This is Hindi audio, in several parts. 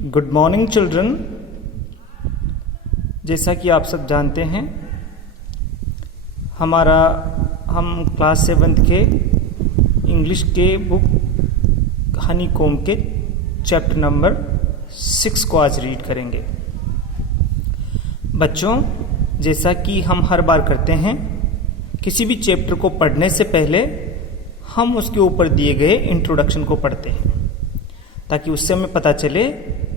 Good morning children. जैसा कि आप सब जानते हैं हम क्लास 7th के इंग्लिश के बुक हनीकॉम के चैप्टर नंबर 6 को आज रीड करेंगे। बच्चों, जैसा कि हम हर बार करते हैं, किसी भी चैप्टर को पढ़ने से पहले हम उसके ऊपर दिए गए इंट्रोडक्शन को पढ़ते हैं ताकि उससे हमें पता चले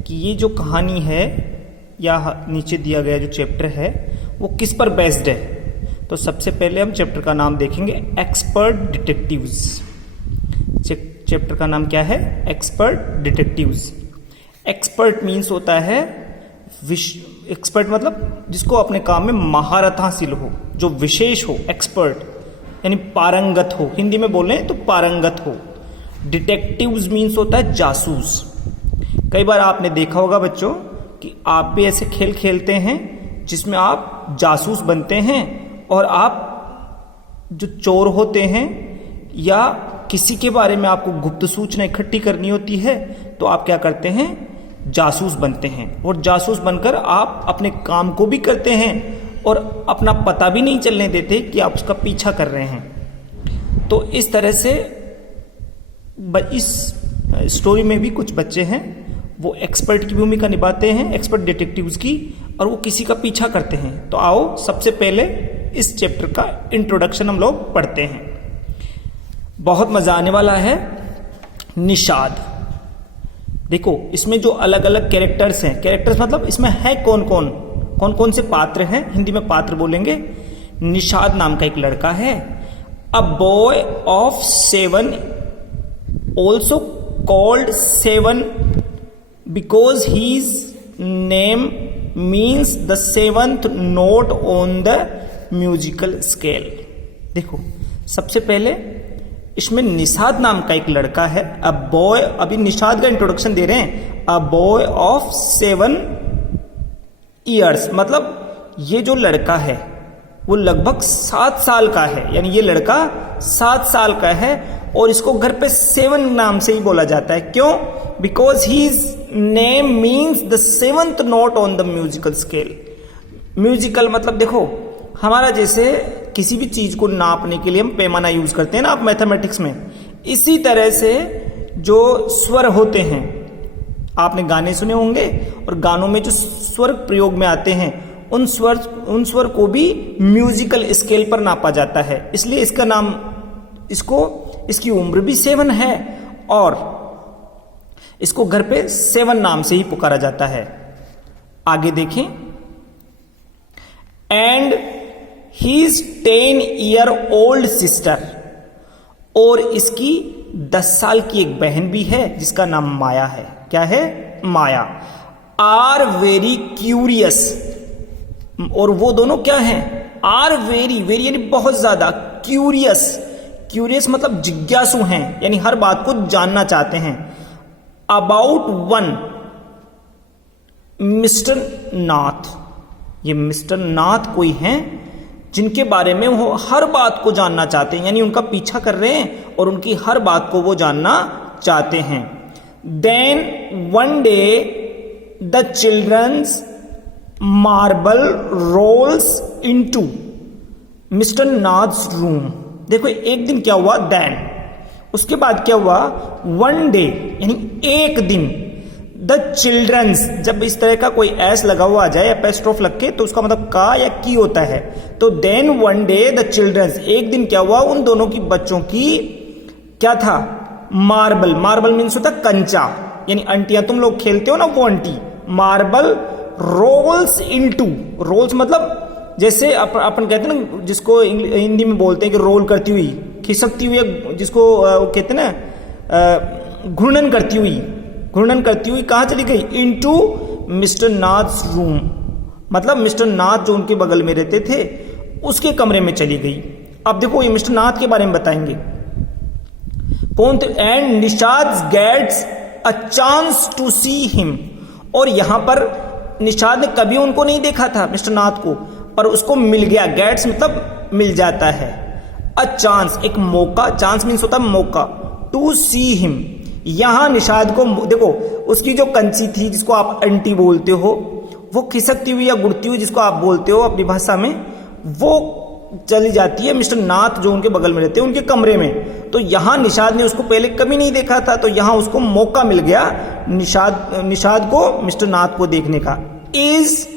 कि ये जो कहानी है या नीचे दिया गया जो चैप्टर है वो किस पर बेस्ड है। तो सबसे पहले हम चैप्टर का नाम देखेंगे, एक्सपर्ट डिटेक्टिव्स। चैप्टर का नाम क्या है? Expert detectives. एक्सपर्ट मीन्स होता है एक्सपर्ट मतलब जिसको अपने काम में महारत हासिल हो, जो विशेष हो। एक्सपर्ट यानी पारंगत हो, हिंदी में बोले तो पारंगत हो। डिटेक्टिव्स मीन्स होता है जासूस। कई बार आपने देखा होगा बच्चों कि आप भी ऐसे खेल खेलते हैं जिसमें आप जासूस बनते हैं और आप जो चोर होते हैं या किसी के बारे में आपको गुप्त सूचना इकट्ठी करनी होती है तो आप क्या करते हैं? जासूस बनते हैं। और जासूस बनकर आप अपने काम को भी करते हैं और अपना पता भी नहीं चलने देते कि आप उसका पीछा कर रहे हैं। तो इस तरह से इस स्टोरी में भी कुछ बच्चे हैं वो एक्सपर्ट की भूमिका निभाते हैं, एक्सपर्ट डिटेक्टिव्स की, और वो किसी का पीछा करते हैं। तो आओ सबसे पहले इस चैप्टर का इंट्रोडक्शन हम लोग पढ़ते हैं। बहुत मजा आने वाला है। निषाद। देखो इसमें जो अलग अलग कैरेक्टर्स हैं, कैरेक्टर्स मतलब इसमें है कौन कौन से पात्र हैं, हिंदी में पात्र बोलेंगे। निषाद नाम का एक लड़का है। A boy of 7, also called 7 because his name means the 7th note on the musical scale। देखो सबसे पहले इसमें निषाद नाम का एक लड़का है। अ बॉय, अभी निषाद का इंट्रोडक्शन दे रहे हैं। अ बॉय ऑफ 7 years मतलब ये जो लड़का है वो लगभग 7 साल का है, यानी ये लड़का 7 साल का है और इसको घर पे 7 नाम से ही बोला जाता है। क्यों? Because his name means the 7th note on the musical scale. Musical मतलब देखो हमारा जैसे किसी भी चीज को नापने के लिए हम पैमाना यूज करते हैं ना आप मैथमेटिक्स में, इसी तरह से जो स्वर होते हैं, आपने गाने सुने होंगे और गानों में जो स्वर प्रयोग में आते हैं उन स्वर को भी म्यूजिकल स्केल पर नापा जाता है। इसलिए इसका नाम, इसकी उम्र भी 7 है और इसको घर पे 7 नाम से ही पुकारा जाता है। आगे देखें। And his 10 year old sister, और इसकी 10 साल की एक बहन भी है जिसका नाम माया है। क्या है? माया। आर वेरी क्यूरियस, और वो दोनों क्या हैं? आर वेरी यानी बहुत ज्यादा, क्यूरियस मतलब जिज्ञासु हैं, यानी हर बात को जानना चाहते हैं। अबाउट 1 मिस्टर नाथ, ये मिस्टर नाथ कोई हैं जिनके बारे में वो हर बात को जानना चाहते हैं, यानी उनका पीछा कर रहे हैं और उनकी हर बात को वो जानना चाहते हैं। Then one day the children's marble rolls into mister Nath's room. देखो एक दिन क्या हुआ, देन उसके बाद क्या हुआ, वन डे यानी एक दिन, द चिल्ड्रंस, जब इस तरह का कोई एस लगा हुआ आ जाए एपोस्ट्रोफ लग के तो उसका मतलब का या की होता है। तो then one day the children's, एक दिन क्या हुआ, उन दोनों की बच्चों की क्या था? मार्बल मीन्स होता कंचा, यानी अंटियां तुम लोग खेलते हो ना वो अंटी। मार्बल रोल्स इनटू, रोल्स मतलब जैसे अपन कहते हैं ना, जिसको हिंदी में बोलते हैं कि रोल करती हुई, खिसकती हुई, जिसको कहते हैं ना घूर्णन करती हुई कहां चली गई? इनटू मिस्टर नाथ्स रूम, मतलब मिस्टर नाथ जो उनके बगल में रहते थे उसके कमरे में चली गई। अब देखो ये मिस्टर नाथ के बारे में बताएंगे कौन थे। And Nishad gets a chance to see him, और यहां पर निषाद ने कभी उनको नहीं देखा था मिस्टर नाथ को, पर उसको मिल गया। गेट्स मतलब मिल जाता है। अ चांस एक मौका, चांस मीन्स होता है मौका। टू सी हिम यहां निषाद को देखो, उसकी जो कंची थी जिसको आप अंटी बोलते हो, वो खिसकती हुई या गुड़ती हुई जिसको आप बोलते हो अपनी भाषा में, वो चली जाती है मिस्टर नाथ जो उनके बगल में रहते हैं उनके कमरे में। तो यहां निषाद ने उसको पहले कभी नहीं देखा था, तो यहां उसको मौका मिल गया निषाद को मिस्टर नाथ को देखने का। Is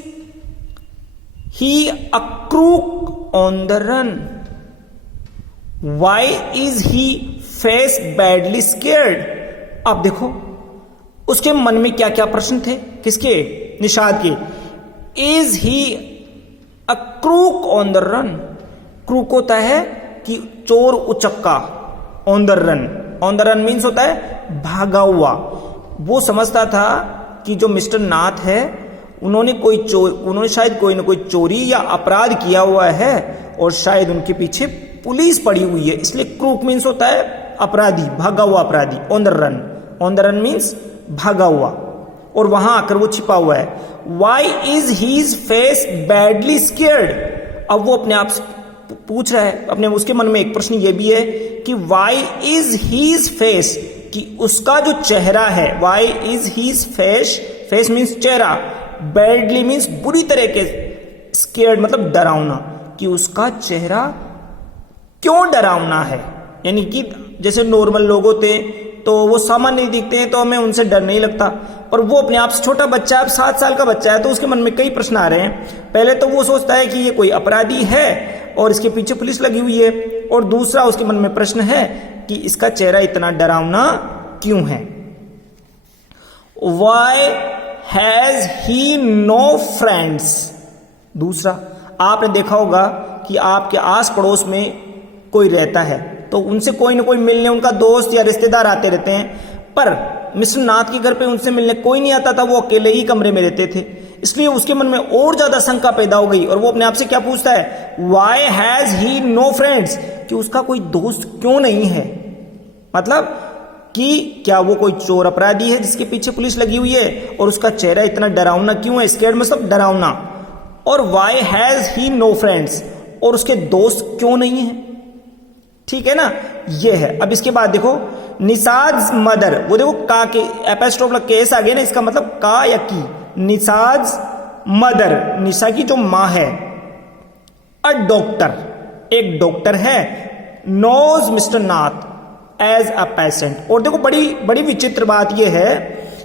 he a crook on the run? Why is he face badly scared? अब देखो उसके मन में क्या क्या प्रश्न थे, किसके? निषाद के। Is he a crook on the run? Crook होता है कि चोर उचक्का, on the run, on the run means होता है भागा हुआ। वो समझता था कि जो मिस्टर नाथ है उन्होंने शायद कोई ना कोई चोरी या अपराध किया हुआ है और शायद उनके पीछे पुलिस पड़ी हुई है, इसलिए क्रूक मीन्स होता है अपराधी, भागा हुआ अपराधी। On the run, on the run means भागा हुआ, और वहां आकर वो छिपा हुआ है। Why is his face badly scared? अब वो अपने आप से पूछ रहा है, अपने उसके मन में एक प्रश्न ये भी है कि वाई इज हीज फेस, कि उसका जो चेहरा है, why is his face, face means चेहरा, बैडली मीन्स बुरी तरह के, स्केर्ड मतलब डरावना, कि उसका चेहरा क्यों डरावना है। यानी कि जैसे नॉर्मल लोग होते तो वो सामान्य नहीं दिखते हैं तो हमें उनसे डर नहीं लगता, पर वो अपने आप से छोटा बच्चा है, 7 साल का बच्चा है, तो उसके मन में कई प्रश्न आ रहे हैं। पहले तो वो सोचता है कि ये कोई अपराधी है और इसके पीछे पुलिस लगी हुई है, और दूसरा उसके मन में प्रश्न है कि इसका चेहरा इतना डरावना क्यों है। Why has he no friends? दूसरा, आपने देखा होगा कि आपके आस पड़ोस में कोई रहता है तो उनसे कोई ना कोई मिलने उनका दोस्त या रिश्तेदार आते रहते हैं, पर मिस्टर नाथ के घर पे उनसे मिलने कोई नहीं आता था, वो अकेले ही कमरे में रहते थे, इसलिए उसके मन में और ज्यादा शंका पैदा हो गई और वो अपने आप से क्या पूछता है, why has he no friends? कि उसका कोई दोस्त क्यों नहीं है, मतलब कि क्या वो कोई चोर अपराधी है जिसके पीछे पुलिस लगी हुई है और उसका चेहरा इतना डरावना क्यों है? स्केर्ड मतलब डरावना। और why has he no friends, और उसके दोस्त क्यों नहीं है? ठीक है ना, ये है। अब इसके बाद देखो निषाद्स मदर, वो देखो का के एपोस्ट्रोफ लग के एस आ गया ना, इसका मतलब का या की। निषाद्स मदर, निशा की जो मां है, अ डॉक्टर, एक डॉक्टर है, knows mister Nath as a patient. और देखो बड़ी बड़ी विचित्र बात यह है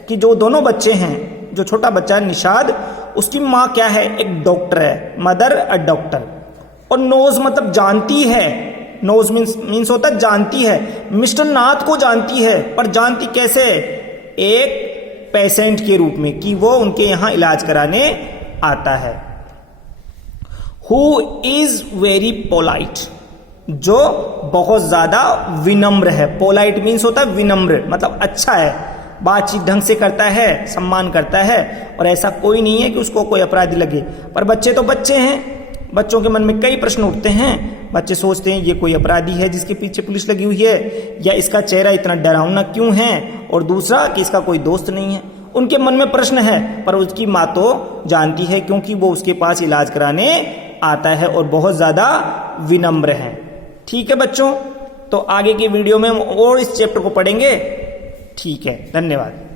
कि जो दोनों बच्चे हैं, जो छोटा बच्चा है निषाद, उसकी मां क्या है? एक डॉक्टर है, मदर अ डॉक्टर। और नोज मतलब जानती है, नोज मीन्स होता है जानती है, मिस्टर नाथ को जानती है, पर जानती कैसे? एक पेशेंट के रूप में, कि वो उनके यहां इलाज कराने आता है। हु इज वेरी पोलाइट, जो बहुत ज्यादा विनम्र है। पोलाइट मीन्स होता है विनम्र, मतलब अच्छा है, बातचीत ढंग से करता है, सम्मान करता है, और ऐसा कोई नहीं है कि उसको कोई अपराधी लगे। पर बच्चे तो बच्चे हैं, बच्चों के मन में कई प्रश्न उठते हैं। बच्चे सोचते हैं ये कोई अपराधी है जिसके पीछे पुलिस लगी हुई है, या इसका चेहरा इतना डरावना क्यों है, और दूसरा कि इसका कोई दोस्त नहीं है। उनके मन में प्रश्न है, पर उसकी माँ तो जानती है क्योंकि वो उसके पास इलाज कराने आता है और बहुत ज्यादा विनम्र है। ठीक है बच्चों, तो आगे के वीडियो में हम और इस चैप्टर को पढ़ेंगे। ठीक है, धन्यवाद।